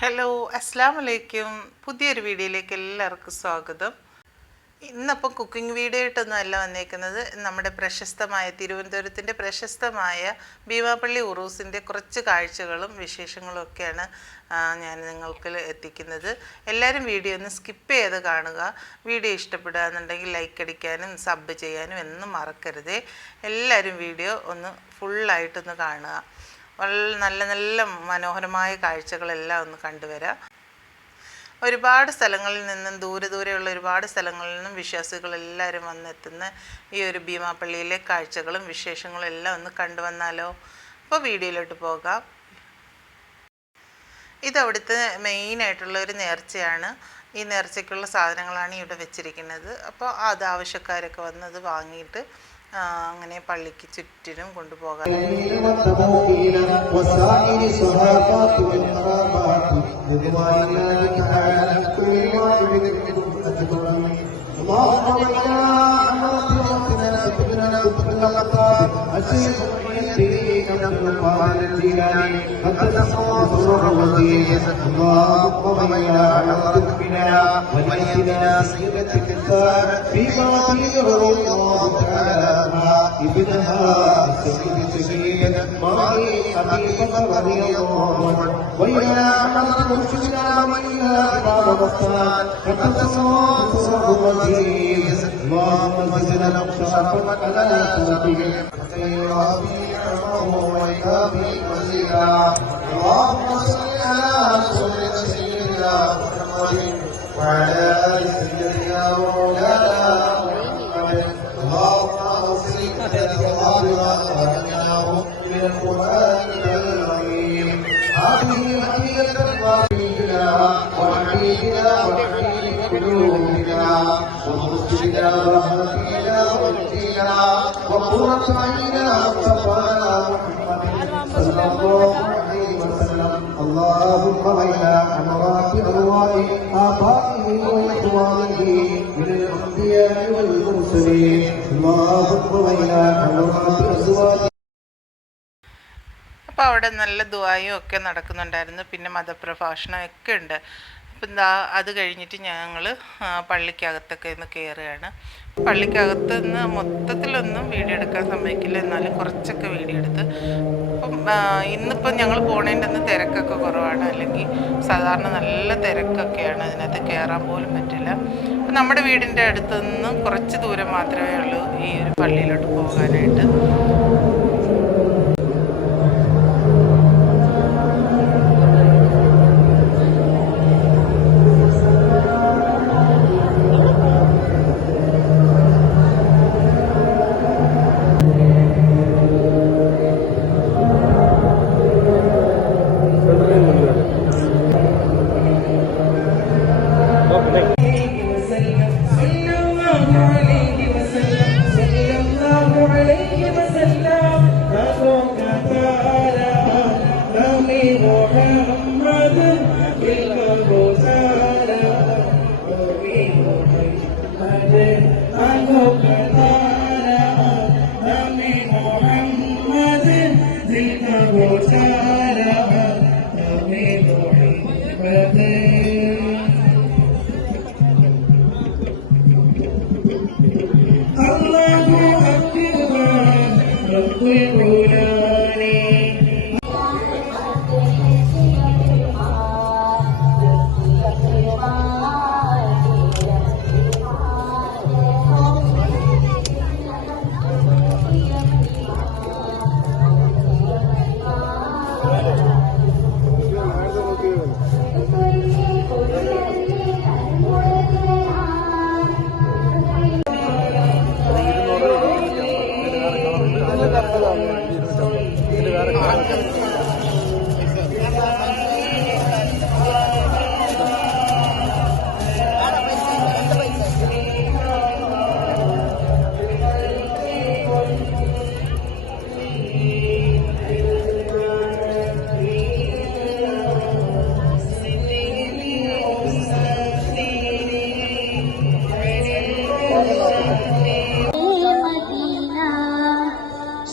Hello, അസ്സലാമു അലൈക്കും. പുതിയൊരു വീഡിയോയിലേക്ക് എല്ലാവർക്കും സ്വാഗതം. ഇന്നിപ്പോൾ കുക്കിംഗ് വീഡിയോ ആയിട്ടൊന്നുമല്ല വന്നേക്കുന്നത്. നമ്മുടെ തിരുവനന്തപുരത്തിൻ്റെ പ്രശസ്തമായ ഭീമാപ്പള്ളി ഉറൂസിൻ്റെ കുറച്ച് കാഴ്ചകളും വിശേഷങ്ങളും ഒക്കെയാണ് ഞാൻ നിങ്ങൾക്ക് എത്തിക്കുന്നത്. എല്ലാവരും വീഡിയോ ഒന്ന് സ്കിപ്പ് ചെയ്ത് കാണുക. വീഡിയോ ഇഷ്ടപ്പെടുകയെന്നുണ്ടെങ്കിൽ ലൈക്ക് അടിക്കാനും സബ് ചെയ്യാനും ഒന്നും മറക്കരുത്. എല്ലാവരും വീഡിയോ ഒന്ന് ഫുള്ളായിട്ടൊന്ന് കാണുക. വളരെ നല്ല നല്ല മനോഹരമായ കാഴ്ചകളെല്ലാം ഒന്ന് കണ്ടുവരാം. ഒരുപാട് സ്ഥലങ്ങളിൽ നിന്നും ദൂരെയുള്ള ഒരുപാട് സ്ഥലങ്ങളിൽ നിന്നും വിശ്വാസികളെല്ലാവരും വന്നെത്തുന്ന ഈ ഒരു ഭീമാപ്പള്ളിയിലെ കാഴ്ചകളും വിശേഷങ്ങളും എല്ലാം ഒന്ന് കണ്ടുവന്നാലോ. അപ്പോൾ വീഡിയോയിലോട്ട് പോകാം. ഇതവിടുത്തെ മെയിനായിട്ടുള്ള ഒരു നേർച്ചയാണ്. ഈ നേർച്ചയ്ക്കുള്ള സാധനങ്ങളാണ് ഇവിടെ വെച്ചിരിക്കുന്നത്. അപ്പോൾ അത് ആവശ്യക്കാരൊക്കെ വന്ന് അത് വാങ്ങിയിട്ട് അങ്ങനെ പള്ളിക്ക് ചുറ്റിനും കൊണ്ടുപോകാം. ابنها سيد سيد ماضي حبيبك رضي الله عنه وإلى حضرة مرشدنا وإلى باب مختار فتصوف صرف العزيز اللهم زدنا شرفك على نبيك خير ربيعه وإيابي وزيرا اللهم صل على رسولك سيدنا محمد وعلى آل سيدنا ومولانا محمد اللهم من القرآن الكريم هذه هدية وحبيبنا وحبيبنا وحبيب قلوبنا ومرشدنا ورحمتنا ومجدنا وقرة عيننا مصطفانا محمد صلى الله عليه وسلم اللهم إلى حضرات أرواح آبائه وإخوانه من الأنبياء والمرسلين اللهم إلى حضرات أزواجه. അപ്പോൾ അവിടെ നല്ല ദുആയും ഒക്കെ നടക്കുന്നുണ്ടായിരുന്നു. പിന്നെ മതപ്രഭാഷണം ഒക്കെ ഉണ്ട്. അപ്പം അത് കഴിഞ്ഞിട്ട് ഞങ്ങൾ പള്ളിക്കകത്തൊക്കെ ഇന്ന് കയറുകയാണ്. പള്ളിക്കകത്ത് നിന്ന് മൊത്തത്തിലൊന്നും വീഡിയോ എടുക്കാൻ സമ്മതിക്കില്ല, എന്നാലും കുറച്ചൊക്കെ വീഡിയോ എടുത്ത്. അപ്പം ഇന്നിപ്പം ഞങ്ങൾ പോണേൻ്റെ അന്ന് തിരക്കൊക്കെ കുറവാണ്. അല്ലെങ്കിൽ സാധാരണ നല്ല തിരക്കൊക്കെയാണ്, അതിനകത്ത് കയറാൻ പോലും പറ്റില്ല. അപ്പം നമ്മുടെ വീടിൻ്റെ അടുത്ത് നിന്ന് കുറച്ച് ദൂരം മാത്രമേ ഉള്ളൂ ഈ ഒരു പള്ളിയിലോട്ട് പോകാനായിട്ട്.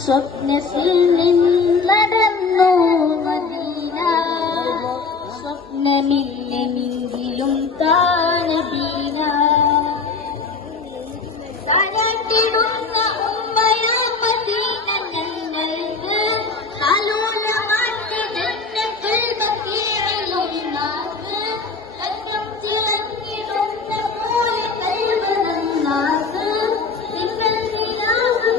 സ്വപ്നത്തിൽ നിന്നടന്നു മദീന സ്വപ്ന സ്വപ്നമില്ലെങ്കിലും താനബീന തരട്ടിടുന്ന ഉമ്മയാ മദീന ഞങ്ങൾക്ക് താലോലമാറ്റി ജന്നത്തുൽ ബഖീഇലുന്നാക്ക് തക്കം ചിറങ്ങിടുന്ന പോലെ കൽബനന്നാക്ക് നിങ്ങൾ നിലാവ്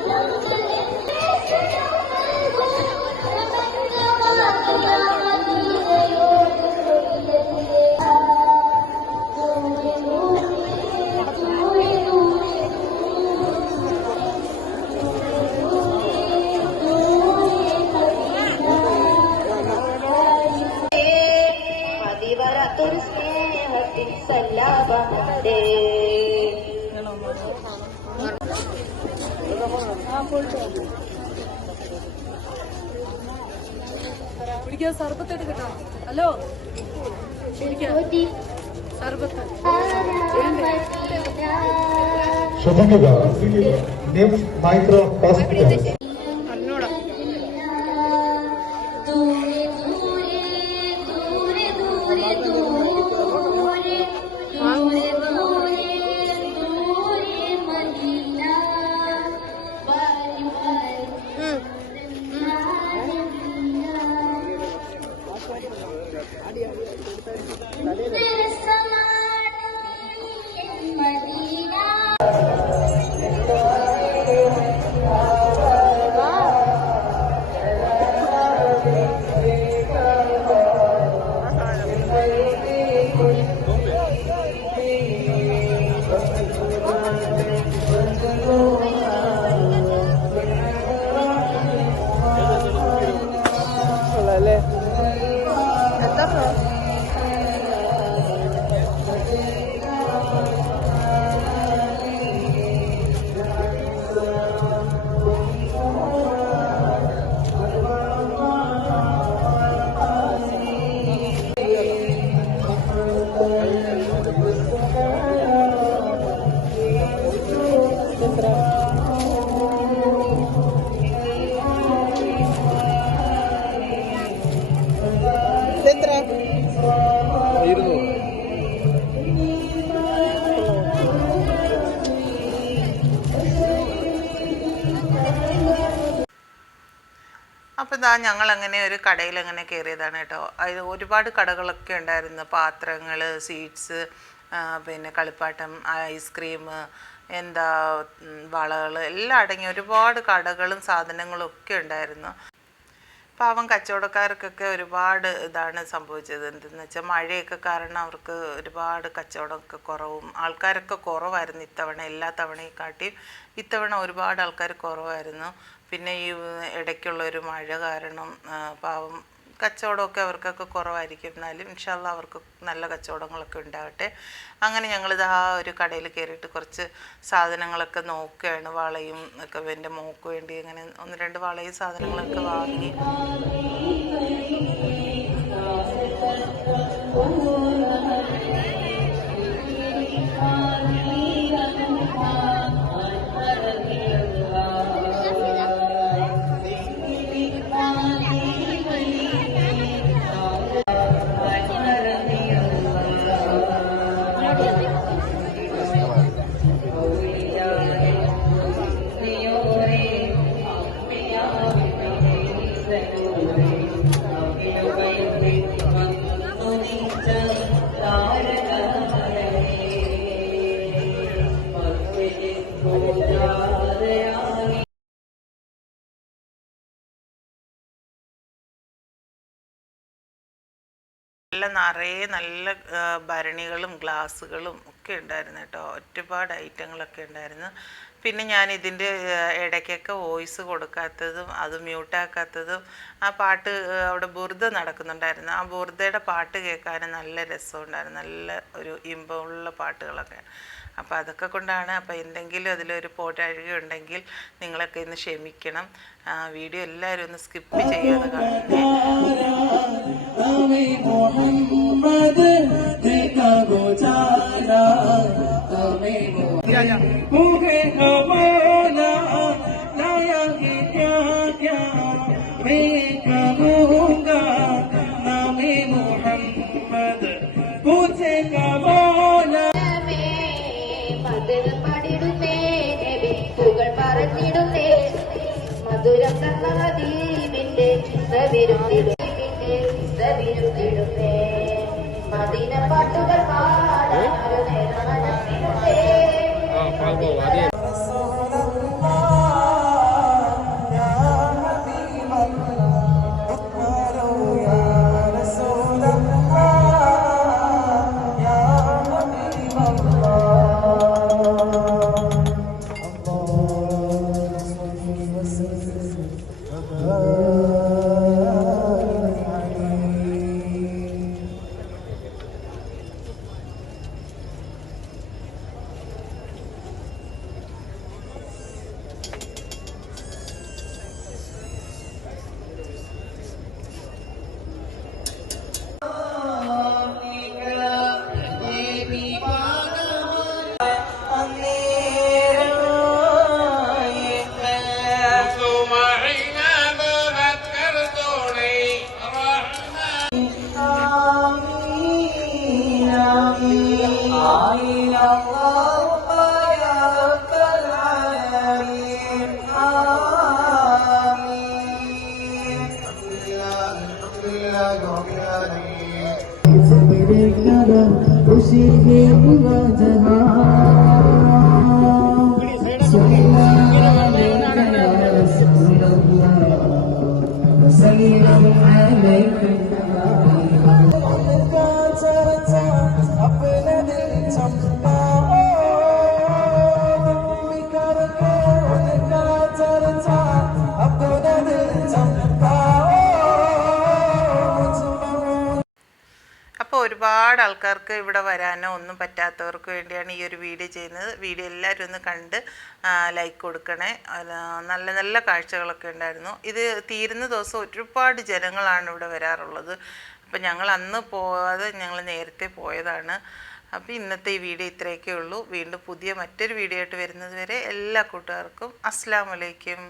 അതിവരാത്തൊരു സ്നേഹത്തിൻ സല്ലാപമുണ്ടേ പിടിക്കാൻ സർബത്ത് എടുക്കട്ടോ. ഹലോ സർബത്ത് ശ്രദ്ധിക്കുക മൈക്രോ ഹോസ്പിറ്റൽ അപ്പോൾ ഇതാ ഞങ്ങളങ്ങനെ ഒരു കടയിൽ അങ്ങനെ കയറിയതാണ് കേട്ടോ. അതിൽ ഒരുപാട് കടകളൊക്കെ ഉണ്ടായിരുന്നു. പാത്രങ്ങൾ, സ്വീറ്റ്സ്, പിന്നെ കളിപ്പാട്ടം, ഐസ്ക്രീം, എന്താ വളകൾ എല്ലാം അടങ്ങിയ ഒരുപാട് കടകളും സാധനങ്ങളും ഒക്കെ ഉണ്ടായിരുന്നു. പാവം കച്ചവടക്കാർക്കൊക്കെ ഒരുപാട് ഇതാണ് സംഭവിച്ചത്. എന്തെന്ന് വെച്ചാൽ മഴയൊക്കെ കാരണം അവർക്ക് ഒരുപാട് കച്ചവടമൊക്കെ കുറവും ആൾക്കാരൊക്കെ കുറവായിരുന്നു ഇത്തവണ. എല്ലാ തവണയെക്കാട്ടിയും ഇത്തവണ ഒരുപാട് ആൾക്കാർ കുറവായിരുന്നു. പിന്നെ ഈ ഇടയ്ക്കുള്ളൊരു മഴ കാരണം പാവം കച്ചവടമൊക്കെ അവർക്കൊക്കെ കുറവായിരിക്കും. എന്നാലും ഇൻഷാ അല്ലാഹ് അവർക്ക് നല്ല കച്ചവടങ്ങളൊക്കെ ഉണ്ടാകട്ടെ. അങ്ങനെ ഞങ്ങളിത് ആ ഒരു കടയിൽ കയറിയിട്ട് കുറച്ച് സാധനങ്ങളൊക്കെ നോക്കുകയാണ്. വളയും ഒക്കെ എൻ്റെ മോക്ക് വേണ്ടി അങ്ങനെ 1-2 വളയും സാധനങ്ങളൊക്കെ വാങ്ങി. നിറയെ നല്ല ഭരണികളും ഗ്ലാസ്സുകളും ഒക്കെ ഉണ്ടായിരുന്നു കേട്ടോ. ഒരുപാട് ഐറ്റങ്ങളൊക്കെ ഉണ്ടായിരുന്നു. പിന്നെ ഞാൻ ഇതിൻ്റെ ഇടയ്ക്കൊക്കെ വോയിസ് കൊടുക്കാത്തതും അത് മ്യൂട്ടാക്കാത്തതും ആ പാട്ട് അവിടെ ബുർദ നടക്കുന്നുണ്ടായിരുന്നു. ആ ബുർദയുടെ പാട്ട് കേൾക്കാൻ നല്ല രസമുണ്ടായിരുന്നു. നല്ല ഒരു ഇമ്പമുള്ള പാട്ടുകളൊക്കെ. അപ്പോൾ അതൊക്കെ കൊണ്ടാണ്. അപ്പോൾ എന്തെങ്കിലും അതിലൊരു പോരാഴ്ക ഉണ്ടെങ്കിൽ നിങ്ങളൊക്കെ ഇന്ന് ക്ഷമിക്കണം. വീഡിയോ എല്ലാവരും ഒന്ന് സ്കിപ്പ് ചെയ്യാതെ കാണണേ. मोहम्मद ഹബീബിന്റെ വിരുന്നിടുന്നേ മദീന പാട്ടുകൾ പാടാൻ ഒരു നേരം മനസ്സിലുണ്ടേ അപ്പോൾ ഒരുപാട് ആൾക്കാർക്ക് ഇവിടെ വരാനോ ഒന്നും പറ്റാത്തവർക്ക് വേണ്ടിയാണ് ഈ ഒരു വീഡിയോ ചെയ്യുന്നത്. വീഡിയോ എല്ലാവരും ഒന്ന് കണ്ട് ലൈക്ക് കൊടുക്കണേ. നല്ല നല്ല കാഴ്ചകളൊക്കെ ഉണ്ടായിരുന്നു. ഇത് തീരുന്ന ദിവസം ഒരുപാട് ജനങ്ങളാണ് ഇവിടെ വരാറുള്ളത്. അപ്പോൾ ഞങ്ങൾ അന്ന് പോകാതെ ഞങ്ങൾ നേരത്തെ പോയതാണ്. അപ്പോൾ ഇന്നത്തെ ഈ വീഡിയോ ഇത്രയൊക്കെ ഉള്ളൂ. വീണ്ടും പുതിയ മറ്റൊരു വീഡിയോ ആയിട്ട് വരുന്നത് വരെ എല്ലാ കൂട്ടുകാർക്കും അസ്സലാമു അലൈക്കും.